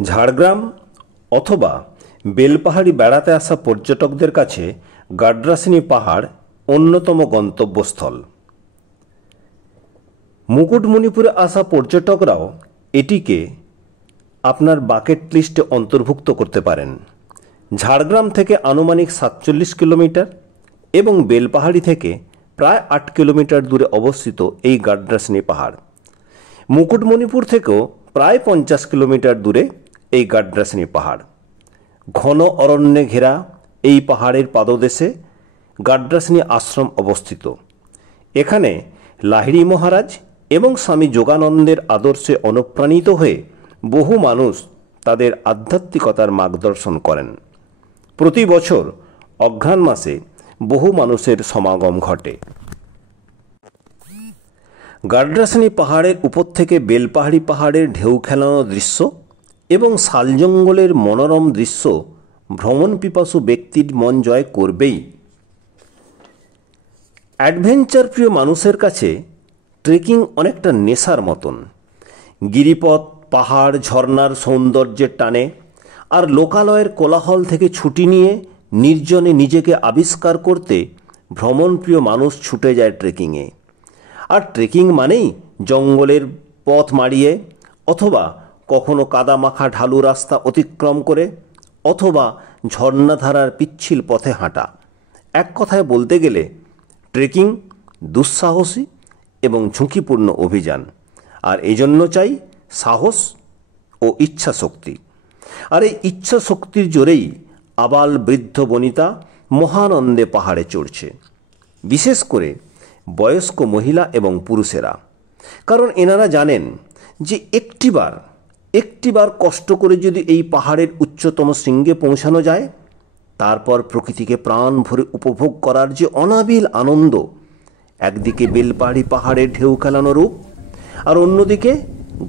ঝাড়গ্রাম অথবা বেলপাহাড়ি বেড়াতে আসা পর্যটকদের কাছে গাড্রাসিনী পাহাড় অন্যতম গন্তব্যস্থল। মুকুটমণিপুরে আসা পর্যটকরাও এটিকে আপনার বাকেট লিস্টে অন্তর্ভুক্ত করতে পারেন। ঝাড়গ্রাম থেকে আনুমানিক 47 কিলোমিটার এবং বেলপাহাড়ি থেকে প্রায় 8 কিলোমিটার দূরে অবস্থিত এই গাড্রাসিনী পাহাড়। মুকুটমণিপুর থেকেও প্রায় 50 কিলোমিটার দূরে এই গাড্রাসিনী পাহাড়। ঘন অরণ্যে ঘেরা এই পাহাড়ের পাদদেশে গাড্রাসিনী আশ্রম অবস্থিত। এখানে লাহিড়ী মহারাজ এবং স্বামী যোগানন্দের আদর্শে অনুপ্রাণিত হয়ে বহু মানুষ তাদের আধ্যাত্মিকতার মার্গদর্শন করেন। প্রতি বছর অঘ্রাণ মাসে বহু মানুষের সমাগম ঘটে। গাড্রাসিনী পাহাড়ের উপর থেকে বেলপাহাড়ি পাহাড়ের ঢেউ খেলানো দৃশ্য এবং শাল জঙ্গলের মনোরম দৃশ্য ভ্রমণ পিপাসু ব্যক্তির মন জয় করবেই। অ্যাডভেঞ্চার প্রিয় মানুষের কাছে ট্রেকিং অনেকটা নেশার মতন। গিরিপথ, পাহাড়, ঝর্ণার সৌন্দর্যের টানে আর লোকালয়ের কোলাহল থেকে ছুটি নিয়ে নির্জনে নিজেকে আবিষ্কার করতে ভ্রমণপ্রিয় মানুষ ছুটে যায় ট্রেকিংয়ে। আর ট্রেকিং মানেই জঙ্গলের পথ মাড়িয়ে অথবা কখনো কাদামাখা ঢালু রাস্তা অতিক্রম করে অথবা ঝর্ণাধারার পিচ্ছিল পথে হাঁটা। এক কথায় বলতে গেলে ট্রেকিং দুঃসাহসী এবং ঝুঁকিপূর্ণ অভিযান। আর এই জন্য চাই সাহস ও ইচ্ছা শক্তি। আর এই ইচ্ছা শক্তির জোরেই আবাল বৃদ্ধ বনিতা মহানন্দে পাহাড়ে চড়ছে, বিশেষ করে বয়স্ক মহিলা এবং পুরুষেরা। কারণ এনারা জানেন যে একটিবার কষ্ট করে যদি এই পাহাড়ের উচ্চতম শৃঙ্গে পৌঁছানো যায়, তারপর প্রকৃতিকে প্রাণ ভরে উপভোগ করার যে অনাবিল আনন্দ, একদিকে বেলপাহাড়ি পাহাড়ের ঢেউ খেলানো রূপ আর অন্যদিকে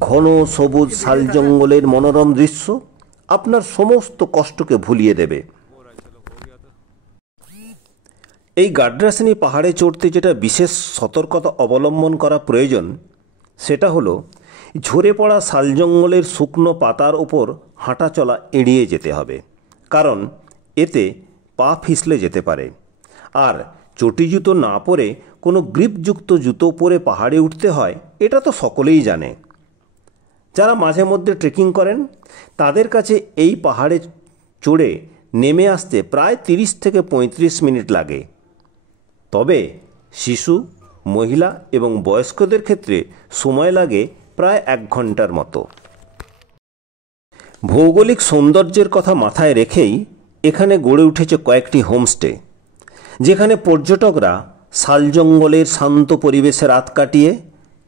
ঘন সবুজ শাল জঙ্গলের মনোরম দৃশ্য আপনার সমস্ত কষ্টকে ভুলিয়ে দেবে। এই গাড্রাসিনী পাহাড়ে চড়তে যেটা বিশেষ সতর্কতা অবলম্বন করা প্রয়োজন, সেটা হলো ঝরে পড়া শাল জঙ্গলের শুকনো পাতার ওপর হাঁটা চলা এড়িয়ে যেতে হবে, কারণ এতে পা ফিসলে যেতে পারে। আর চটি জুতো না পরে কোনো গ্রিপযুক্ত জুতো পরে পাহাড়ে উঠতে হয়, এটা তো সকলেই জানে। যারা মাঝে মধ্যে ট্রেকিং করেন তাদের কাছে এই পাহাড়ে চড়ে নেমে আসতে প্রায় 30 থেকে 35 মিনিট লাগে। তবে শিশু, মহিলা এবং বয়স্কদের ক্ষেত্রে সময় লাগে প্রায় 1 ঘন্টার মতো। ভৌগোলিক সৌন্দর্যের কথা মাথায় রেখেই এখানে গড়ে উঠেছে কয়েকটি হোমস্টে, যেখানে পর্যটকরা শাল জঙ্গলের শান্ত পরিবেশে রাত কাটিয়ে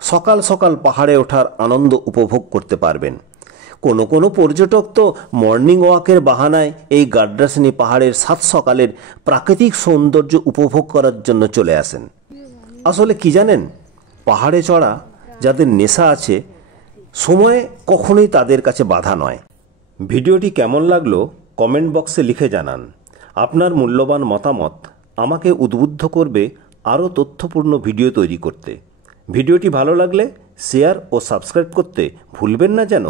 সকাল সকাল পাহাড়ে ওঠার আনন্দ উপভোগ করতে পারবেন। কোনো পর্যটক তো মর্নিং ওয়াকের বাহানায় এই গাড্রাসিনী পাহাড়ের সাত সকালের প্রাকৃতিক সৌন্দর্য উপভোগ করার জন্য চলে আসেন। আসলে কি জানেন, পাহাড়ে চড়া যাদের নেশা আছে, সময় কখনোই তাদের কাছে বাধা নয়। ভিডিওটি কেমন লাগলো কমেন্ট বক্সে লিখে জানান। আপনার মূল্যবান মতামত আমাকে উদ্বুদ্ধ করবে আরও তথ্যপূর্ণ ভিডিও তৈরি করতে। ভিডিওটি ভালো লাগলে শেয়ার ও সাবস্ক্রাইব করতে ভুলবেন না যেন।